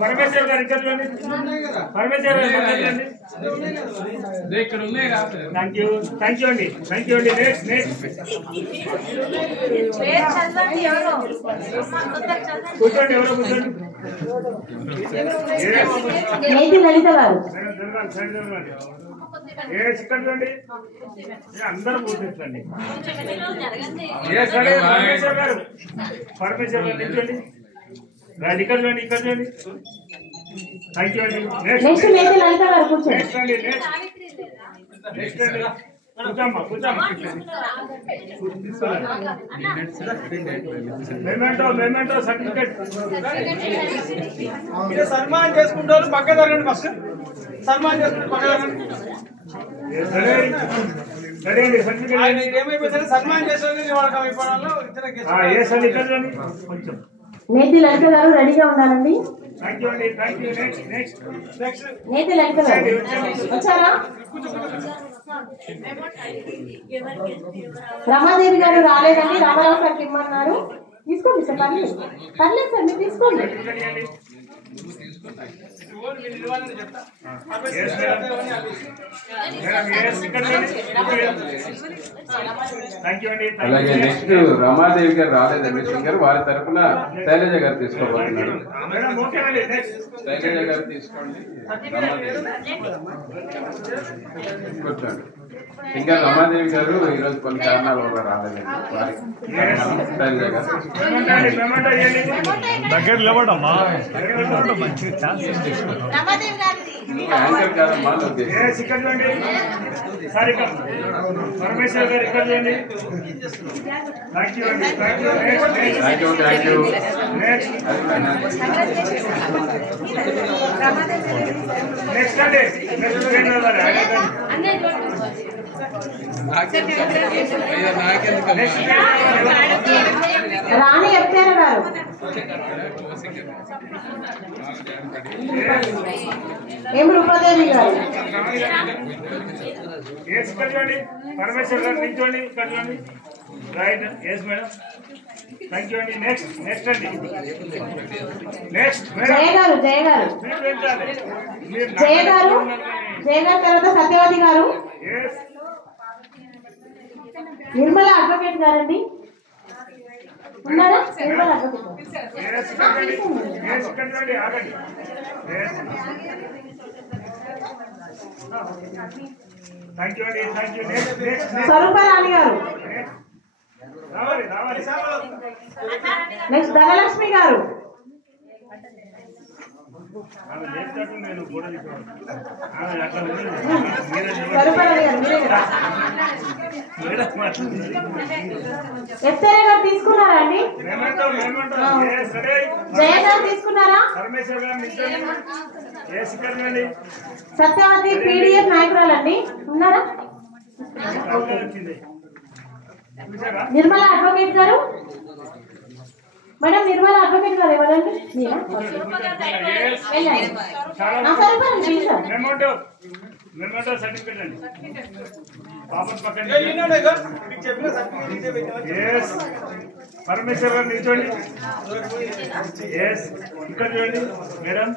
పరమేశ్వర్ గారు ఇక్కడ పరమేశ్వర్ గారు ఇక్కడ ఉన్నాయి. థ్యాంక్ యూ అండి. నెక్స్ట్ కూర్చోండి. ఎవరో కూర్చోండి. లలిత గారు అందరూ కూర్చోండి. పరమేశ్వర్ గారు నిల్చోండి. ఇక్కడ చూడండి. థ్యాంక్ యూ అండి. నెక్స్ట్ లలిత గారు కూర్చోండి. నెక్స్ట్ కూర్చోమ్మా. మేమెంటో సర్టిఫికేట్ సన్మానం చేసుకుంటారు. పక్క జరగండి. ఫస్ట్ సన్మానం చేసుకుంటారు. పక్క జరగండి. ఏమైపోతే సన్మానం చేసేది కొంచెం నేతి లలిత గారు రెడీగా ఉండాలండి. నేతి లలిత గారు వచ్చారా? రమాదేవి గారు రాలేదండి. రామారావు గారికి ఇమ్మన్నారు. తీసుకోండి సార్. పర్లేదు సార్, మీరు తీసుకోండి. అలాగే నెక్స్ట్ రమాదేవి గారు రాలేదండి. సింగర్ వారి తరఫున శైలజ గారు తీసుకోబోతున్నారు. శైలజ గారు తీసుకోండి. కూర్చోండి. ఇంకా రమాదేవి గారు ఈరోజు కొన్ని కారణాల వల్ల రాలేదండి. వారికి శైలజ గారు దగ్గర లేవడమ్మా. యాంకర్ కాదమ్మా. పరమేశ్వర్ గారు ఇక్కడ చూడండి. Thank you. నెక్స్ట్ అండి. రాణి ఎఫ్ఆర్ గారు ఏం రూపాదేవి గారు పరమేశ్వర్ గారు నిల్చోండి. Right. Yes madam. Thank you అండి. నెక్స్ట్ అండి. జయ గారు తర్వాత సత్యవతి గారు. నిర్మల అడ్వకేట్ గారండి. ఉన్నారా? నిర్మల అడ్వకేట్ స్వరూపరాణి గారు. నెక్స్ట్ ధనలక్ష్మి గారు. ఎఫ్ఆర్ గారు తీసుకున్నారా అండి? జయ గారు తీసుకున్నారా? సత్యవతి పీడిఎఫ్ నాయకురాలండి. ఉన్నారా? నిర్మల అడ్వకేట్ గారు. మేడం నిర్మల అడ్వకేట్ గారు ఎవరండి? పరమేశ్వర్ గారు నిల్చోండి. ఇక్కడ చూడండి మేడం.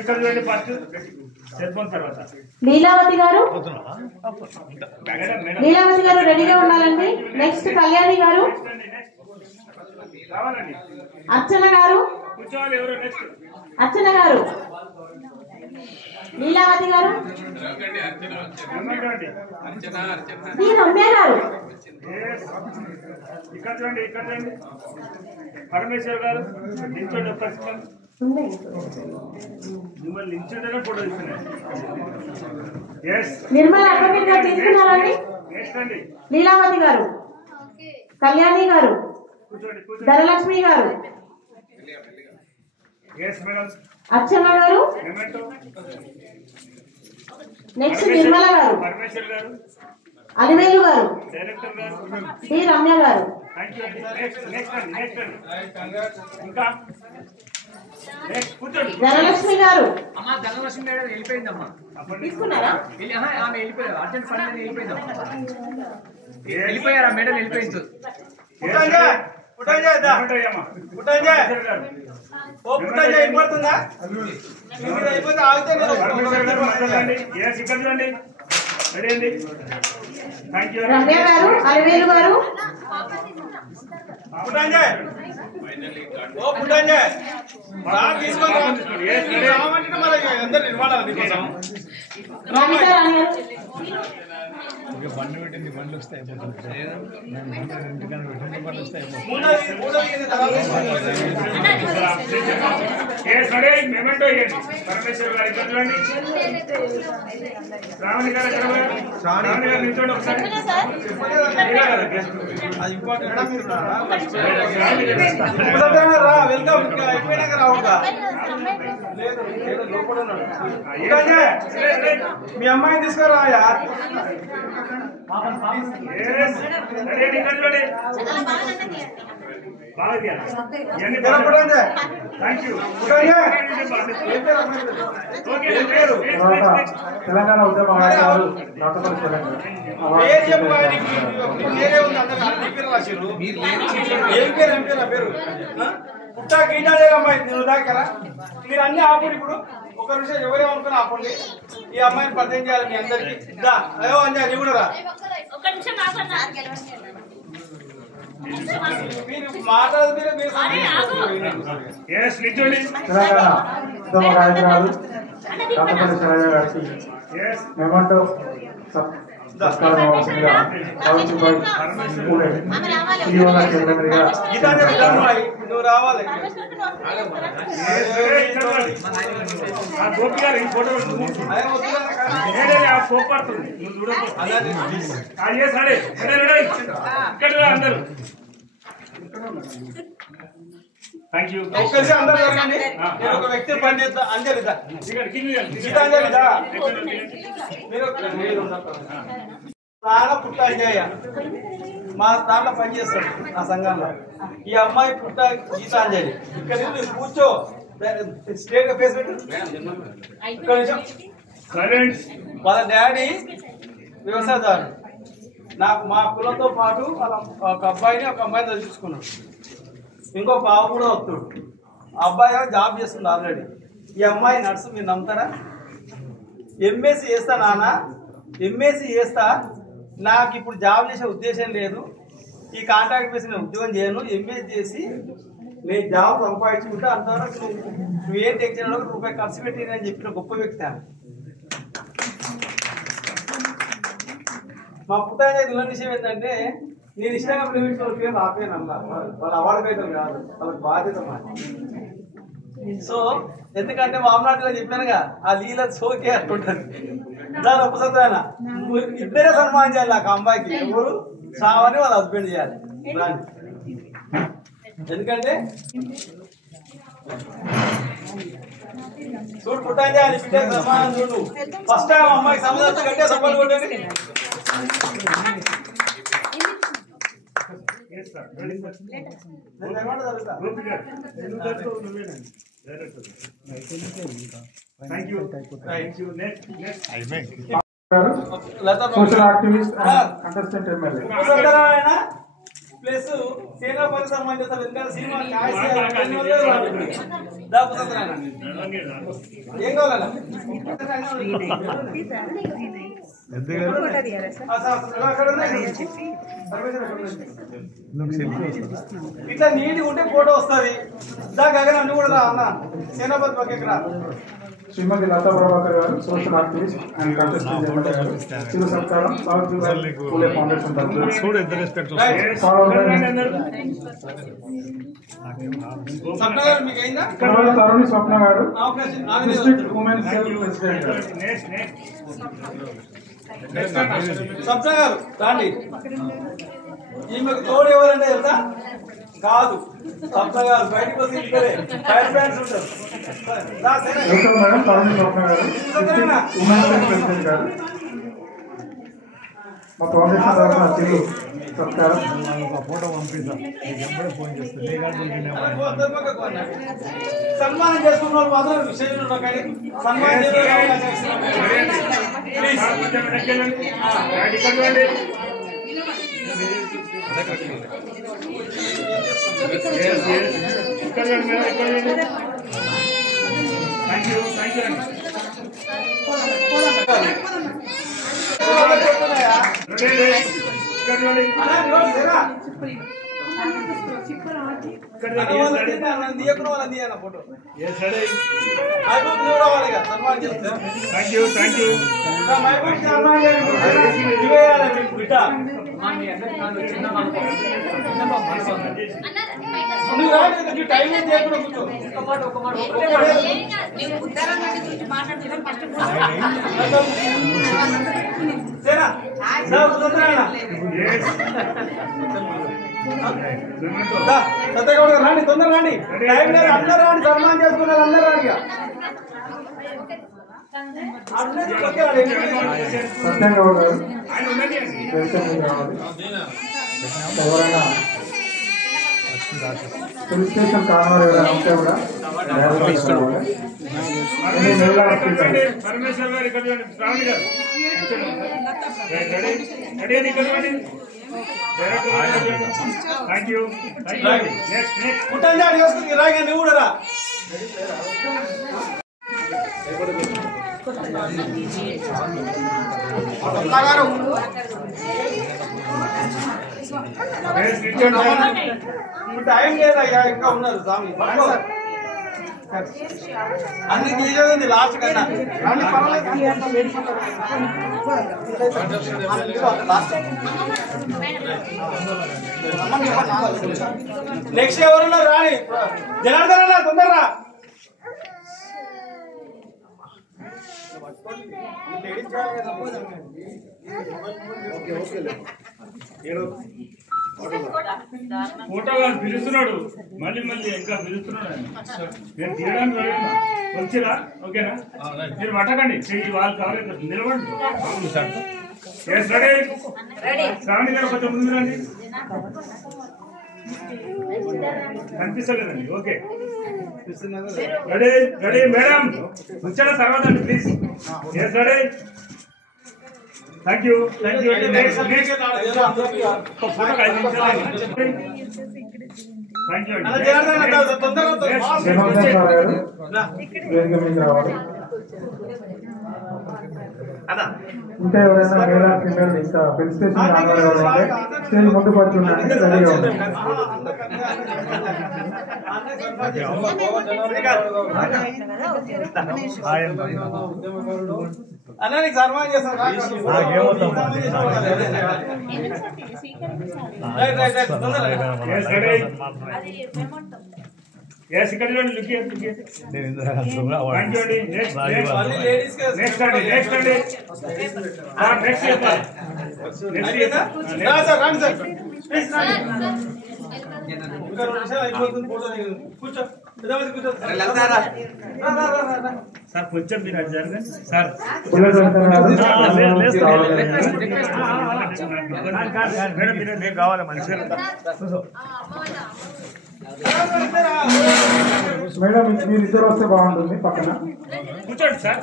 ఇక్కడ చూడండి. ఫస్ట్ సెల్ఫోన్ తర్వాత లీలావతి గారు రెడీగా ఉండాలండి. నెక్స్ట్ కళ్యాణి గారు. అర్చన గారు. లీలావతి గారు. రమ్య గారు. ఇక్కడ చూడండి. పరమేశ్వర్ గారు నిల్చోండి. మిమ్మల్ని నిల్చుంటేనే ఫోటో తీసుకున్నాను. నిర్మల అడ్వకేట్ గారు తీసుకున్నారండి. లీలావతి గారు, కళ్యాణి గారు, ధనలక్ష్మి గారు, అర్చన గారు, నెక్స్ట్ నిర్మల గారు, అలివేలు గారు, డి రమ్య గారు. ధనలక్ష్మి గారు తీసుకున్నారా? అర్జెంట్ పని వెళ్ళిపోయారా మేడం? వెళ్ళిపోయింది. వినపడుతుందా అయిపోతే ఆగితే రమ్య గారు అరవేలు గారు నమిత రాణి గారు బండి పెట్టింది బండ్లు వస్తాయి పరమేశ్వర గారి శ్రావణి గారు నిల్చోండి ఒకసారి. మీ అమ్మాయిని తీసుకురా తెలంగాణ ఉద్యమ నాయకులు పేరు చెప్పాలి పేరే ఉంది అందరూ ఏం పేరు పుట్టా గీజాడే అమ్మాయి నువ్వు దాకరా మీరు అన్ని ఆపండి. ఇప్పుడు ఒక విషయం ఎవరేమనుకుని ఆపండి. ఈ అమ్మాయిని పరిచయం చేయాలి మీ అందరికి. అయ్యో అంజా నీ కూడా రా. మీరు మాట్లాడదు తెలంగాణ ఉద్యమ నాయకురాలు కాకపల్లి శరయ్య గారికి మెమంటో సత్కారం అవసరంగా నువ్వు రావాలి. గోపి గారు ఈ ఫోటో అందరూ థ్యాంక్ యూ. అందరూ జరగండి. నేను ఒక వ్యక్తి పనిచేస్తా అంజలిదా గీతాంజలిదా మీరు నాన్న పుట్ట అంజయ్య మా దాంట్లో పనిచేస్తాడు ఆ సంఘంలో. ఈ అమ్మాయి పుట్ట గీతాంజలి. ఇక్కడ నువ్వు కూర్చో స్ట్రేట్ గా ఫేస్ పెట్టు. ఇక్కడ నిమిషం. వాళ్ళ డాడీ వ్యవసాయదారు. నాకు మా కులంతో పాటు వాళ్ళ ఒక అబ్బాయిని ఒక అమ్మాయిని చదివించుకున్నాడు. ఇంకో బాబు కూడా వస్తాడు. అబ్బాయి జాబ్ చేస్తుంది ఆల్రెడీ. ఈ అమ్మాయి నర్సు. మీరు నమ్ముతారా? ఎంఎస్సి చేస్తా నాన్న, ఎంఎస్సి చేస్తా, నాకు ఇప్పుడు జాబ్ చేసే ఉద్దేశం లేదు, ఈ కాంట్రాక్ట్ బేస్ నేను ఉద్యోగం చేయను, ఎంఎస్ చేసి నేను జాబ్ సంపాదించుకుంటే అంతవరకు నువ్వేం టెన్షన్ రూపాయి ఖర్చు పెట్టి అని చెప్పిన గొప్ప వ్యక్తి. మా పుట్టిన విషయం ఏంటంటే నేను ఇష్టంగా ప్రేమించిన వాళ్ళ పేరు ఆపేను అన్న. వాళ్ళ అవార్డు పేరు కాదు, వాళ్ళకి బాధ్యత మాట. సో ఎందుకంటే మామనాటిలో చెప్పానుగా ఆ లీల సోకే అంటుంటది. దాని ఉపసంతాన ఇద్దరే సన్మానం చేయాలి. నాకు అమ్మాయికి ఎవరు సావని వాళ్ళ హస్బెండ్ చేయాలి. ఎందుకంటే చూడు పుట్టాలి అని బిడ్డ సన్మానం చూడు. ఫస్ట్ టైం అమ్మాయికి సంబంధించి కంటే సపోర్ట్ కొట్టండి. Social activist contestant MLA plus Senapathi సంబంధించిన సినిమా ఏం కావాలన్నా ఇట్లా నీటి ఉంటే ఫోటో వస్తుంది. దాకా అన్ని కూడా రా అన్న. సేనాపతి పక్కకి రా. శ్రీమతి లతా ప్రభాకర్ గారు social activist and contestant MLA గారు చిరు సత్కారం పూలే ఫౌండేషన్ తరఫున తరుణి స్వప్న గారు డిస్ట్రిక్ట్ ఉమెన్ సెల్ ప్రెసిడెంట్ గారు. స్వప్న గారు రాండి. ఈమెకు తోడు ఎవరంటే తెలుసా? కాదు స్వప్న గారు బయటకు వచ్చి ఇక్కడే ఫైర్ బ్రాండ్స్ ఉంటారు. మేడం తరుణి స్వప్న గారు డిస్ట్రిక్ట్ ఉమెన్ సెల్ ప్రెసిడెంట్ గారు. మా ఫౌండేషన్ తరఫున చిరు సత్కారం. ఫోటో పంపిద్దాం. ఫోన్ చేస్తాను. సన్మానం చేసుకున్న వాళ్ళు మాత్రం విషయం కానీ సన్మానం ప్లీజ్ ఇక్కడ చూడండి మేడం, ఇక్కడ చూడండి. థ్యాంక్ యూ అండి. ఇక్కడ చూడండి. థ్యాంక్ యూ రాండి, తొందరగా రండి. టైం లేదు, అందరూ రాండి. సన్మానం చేసుకున్నారు, అందరూ రాండి. సత్యంగౌడ్ గారు ఎవరైనా పోలీస్ స్టేషన్ కారణాలు ఏదైనా ఉంటే కూడా పరమేశ్వర్ గారు ఇక్కడ చూడండి. శ్రావణి గారు రెడీ అని ఇక్కడ చూడండి. Thank you. నెక్స్ట్ రాగా నువ్వు కూడా రా. టైం లేదయ్యా, ఇంకా ఉన్నారు స్వామి. అన్ని తీసేది లాస్ట్ కన్నా. నెక్స్ట్ ఎవరున్నారు రాని. జనార్దన్ అన్న తొందరరా. ఫోటో గారు పిలుస్తున్నాడు, మళ్ళీ ఇంకా పిలుస్తున్నాడు. నేను తీయడానికి వెళ్ళాను. వచ్చిరా? ఓకేనా? మీరు పట్టకండి, చెయ్యి వాళ్ళు కావాలి, నిలబడి. శ్రావణి గారు కొంచెం ముందు రండి. కనిపిస్తలేదండి. Okay, ready madam. వచ్చారా తర్వాత అండి ప్లీజ్. రెడీ. Thank you. ఇంకా ఎవరైనా మేల్ అండ్ ఫీమేల్ ఇంకా పోలీస్ స్టేషన్ కారణాలు ఎవరైనా ఉంటే స్టేజ్ ముందు పడుతున్నానికి రెడీగా ఉంది. అన్నానికి సన్మానం చేస్తాం. ఇక్కడ చూడండి. సార్ కొంచెం మీరు అది జరగండి సార్. మేడం మీరు కావాలి మంచిగా. మేడం మీరు ఇద్దరు వస్తే బాగుంటుంది పక్కన. కూర్చోండి సార్.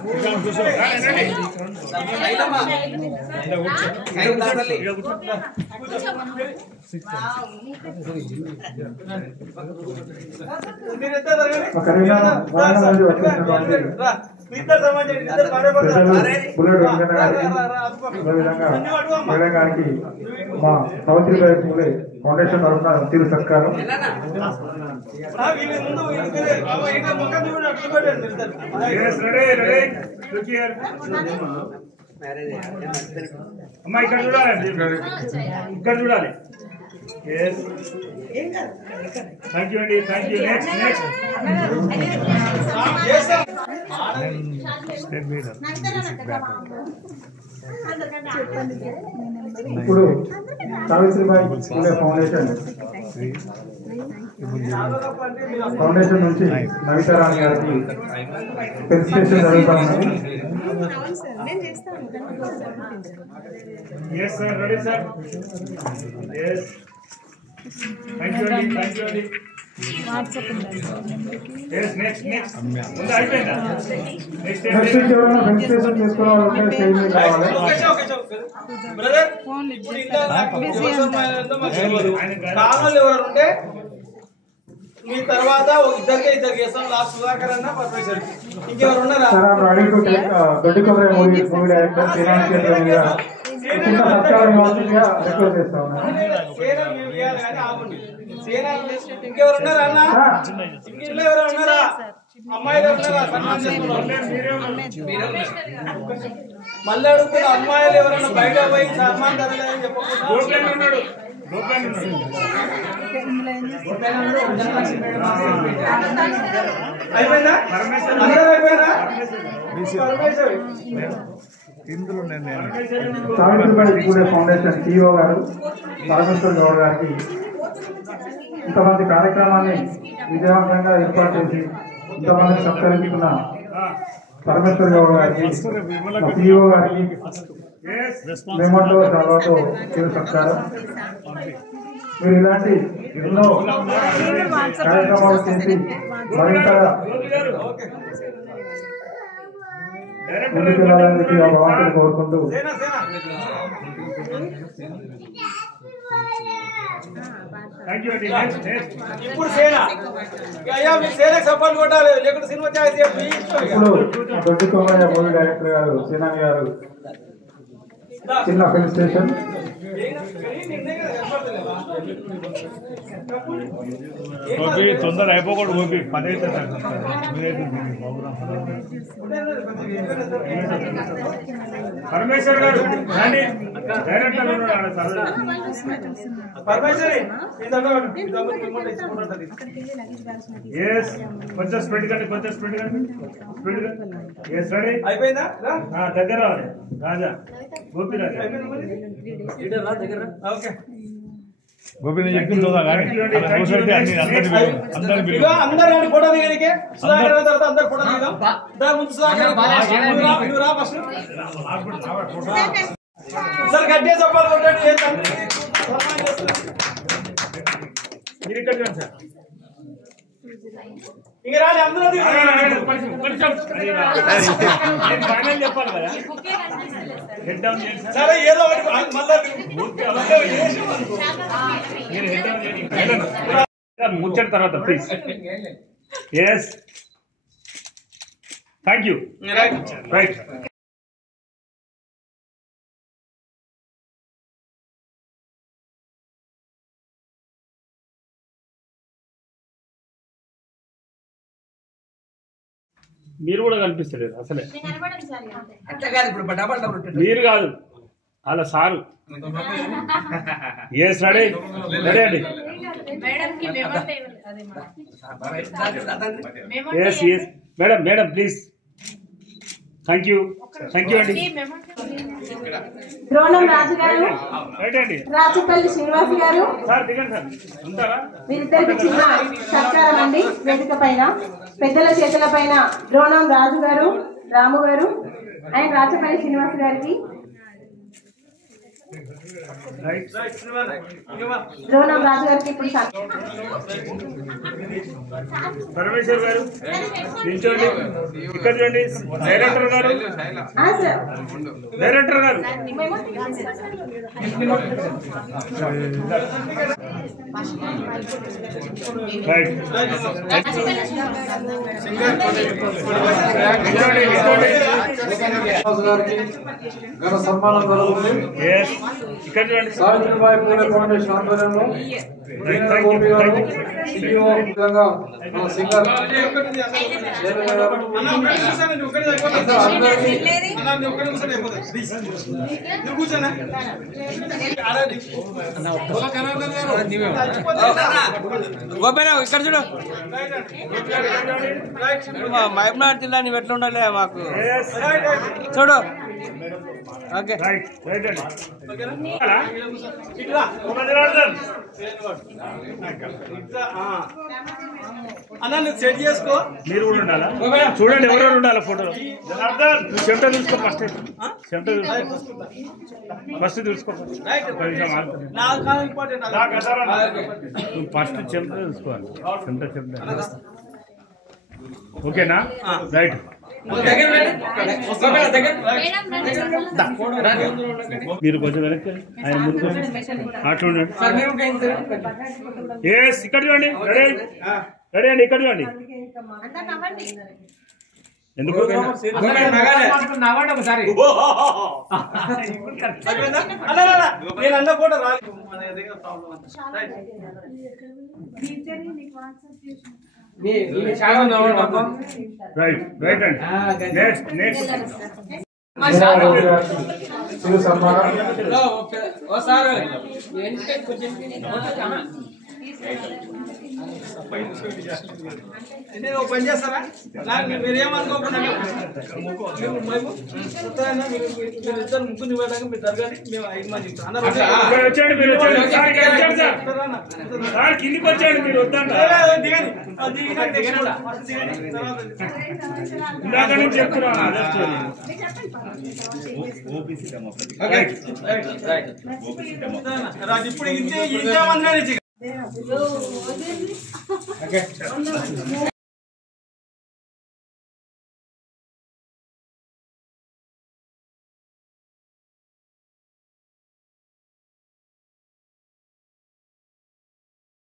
బుల్లెట్ వెంకన్న గారికి అదేవిధంగా మేడం గారికి మా సావిత్రిబాయి పూలే ఫౌండేషన్ తరఫున తీరు సత్కారం. అమ్మా ఇక్కడ చూడాలి, ఇక్కడ చూడాలి. థ్యాంక్ యూ అండి. Thank you. నెక్స్ట్ ఇప్పుడు సావిత్రిబాయి పూలే ఫౌండేషన్ నుంచి నవితారాణి గారికి పెన్స్టేషన్ జరుగుతా ఉన్నది. Yes sir, ready sir. Yes. Thank you అండి. Thank you అండి. Yes, next. ముందు అయిపోయిందా? నెక్స్ట్ ఎవరైనా పెన్స్టేషన్ చేసుకోవాలంటే స్టేజ్ మీద రావాలి. బ్రదర్ ఇప్పుడు ఇంట్లో కావాలి ఎవరు ఉంటే మీ తర్వాత ఇద్దరు చేస్తాం లాస్ట్ సుధాకర్ అన్న పరమేశ్వర్ ఇంకెవరు ఉన్నారా Sir, I'm ready to take Doddi Komaraya movie director, financial చిన్న సత్కారం ఇవ్వాల్సిందిగా రిక్వెస్ట్ చేస్తా ఉన్నాను. ఇంకెవరు ఉన్నారా అన్న ఇంట్లో ఎవరు ఉన్నారా అమ్మాయిలు ఉన్నారా సన్మానం చేసుకున్నారు మళ్ళీ అడుగుతున్న అమ్మాయిలు ఎవరైనా బయట పోయి సన్మానం జరగలేదని చెప్పకుండా అయిపోయిందా అందరూ అయిపోయినా ఇందులో నేను సావిత్రిబాయి పూలే ఫౌండేషన్ CEO గారు పరమేశ్వర్ గౌడ్ గారికి ఇంతమంది కార్యక్రమాన్ని విజయవంతంగా ఏర్పాటు చేసి ఇంతమంది సత్కరించుకున్న పరమేశ్వర్ గౌడ్ గారికి CEO గారికి మేమంటూ చాలాతో చిరు సత్కారం. మీరు ఇలాంటి ఎన్నో కార్యక్రమాలు చేసి మరింత ముందుకు వెళ్ళాలని చెప్పి ఆ భగవంతుని కోరుకుంటూ ఇప్పుడు సేన అయ్యా మీ సేనకు సపోర్ట్ కొట్టాలి లేకుంటే సినిమా ఛాయిస్ ఇప్పుడు దొడ్డి కొమరయ్య మూవీ డైరెక్టర్ గారు సీనాని గారు చిన్న ఫిల్మ్ స్టేషన్ గోపి తొందర అయిపోకూడదు గోపి పని అయితే పరమేశ్వర్ గారు డైరెక్టర్ కొంచెం స్ప్రెడ్ కండి కొంచెం స్ప్రెడ్ కండి రెడీ అయిపోయిందా దగ్గర రావాలి రాజా గోపి రాజా ఓకే గోపి నేను చెప్పింది చూద్దాం కానీ అందరు ఫోటో దిగడానికి సుధాకర్ తర్వాత అందరు ఫోటో దిగుదాం దాని ముందు సుధాకర్ నువ్వు రా ఫస్ట్ సార్ గట్టిగా చెప్పాలి కొట్టండి ఏ తండ్రి సన్మానం చేస్తున్నారు మీరు ఇక్కడ చూడండి సార్ ఇంక రాలి అందరూ ఫైనల్ చెప్పాలి కదా హెడ్ డౌన్ చేయండి సార్ సరే ఏదో ఒకటి మళ్ళీ మీరు హెడ్ డౌన్ చేయండి ముచ్చట తర్వాత please yes thank you right మీరు కూడా కనిపిస్తలేదు అసలే మీరు కాదు అలా సారు ఎస్ రెడీ రెడీ అండి yes yes madam madam please thank you అండి ద్రోణం రాజు గారు రైట్ అండి రాచపల్లి శ్రీనివాస్ గారు సార్ దిగండి సార్ ఉంటారా వీరిద్దరికి చిన్న సత్కారం అండి వేదిక పైన పెద్దల చేతుల పైన ద్రోణం రాజు గారు రాము గారు అండ్ రాచపల్లి శ్రీనివాస్ గారికి ద్రోణం రాజు గారికి ఇప్పుడు పరమేశ్వర్ గారు నిల్చోండి ఇక్కడ చూడండి డైరెక్టర్ గారు డైరెక్టర్ గారు రైట్ ఘన సన్మానం జరుగుతుంది. ఇక్కడ చూడండి సావిత్రిబాయి పూలే ఫౌండేషన్ ఆధ్వర్యంలో గోపి గారు CEO విధంగా మన సింగర్ గోపేరావు ఇక్కడ చూడు మహబూబ్నగర్ జిల్లా నువ్వు ఎట్లా ఉండాలి మాకు చూడు ఓకే రైట్ రైట్ అండి అన్న నువ్వు సెట్ చేసుకో మీరు కూడా ఉండాలా చూడండి ఎవరెవరు ఉండాలి ఫోటో నువ్వు సెంటర్ చూసుకో ఫస్ట్ సెంటర్ ఫస్ట్ చూసుకో నాకు ఇంపార్టెంట్ నువ్వు ఫస్ట్ సెంటర్ చూసుకోవాలి సెంటర్ ఓకేనా రైట్ మీరు కొంచెం వెనక్కి ఆయన ముందు అట్లా ఉండండి ఇక్కడ చూడండి రెడీ రెడీ అండి ఇక్కడ చూడండి ఎందుకు నేను అన్న కూడా రైట్ రైట్ అండి నెక్స్ట్ నెక్స్ట్ చిరు సన్మానం పని చేస్తారా మీరేమనుకోకుండా ఇద్దరు ముగ్గురు ఇవ్వడానికి మీరు జరగాలి మేము 5 మంది వచ్చాడు మీరు సార్ కిందికి వచ్చాడు మీరు వద్దండి ఇందాక నుంచి చెప్తున్నాను ఇప్పుడు ఇంతే ఇంకేమన్నా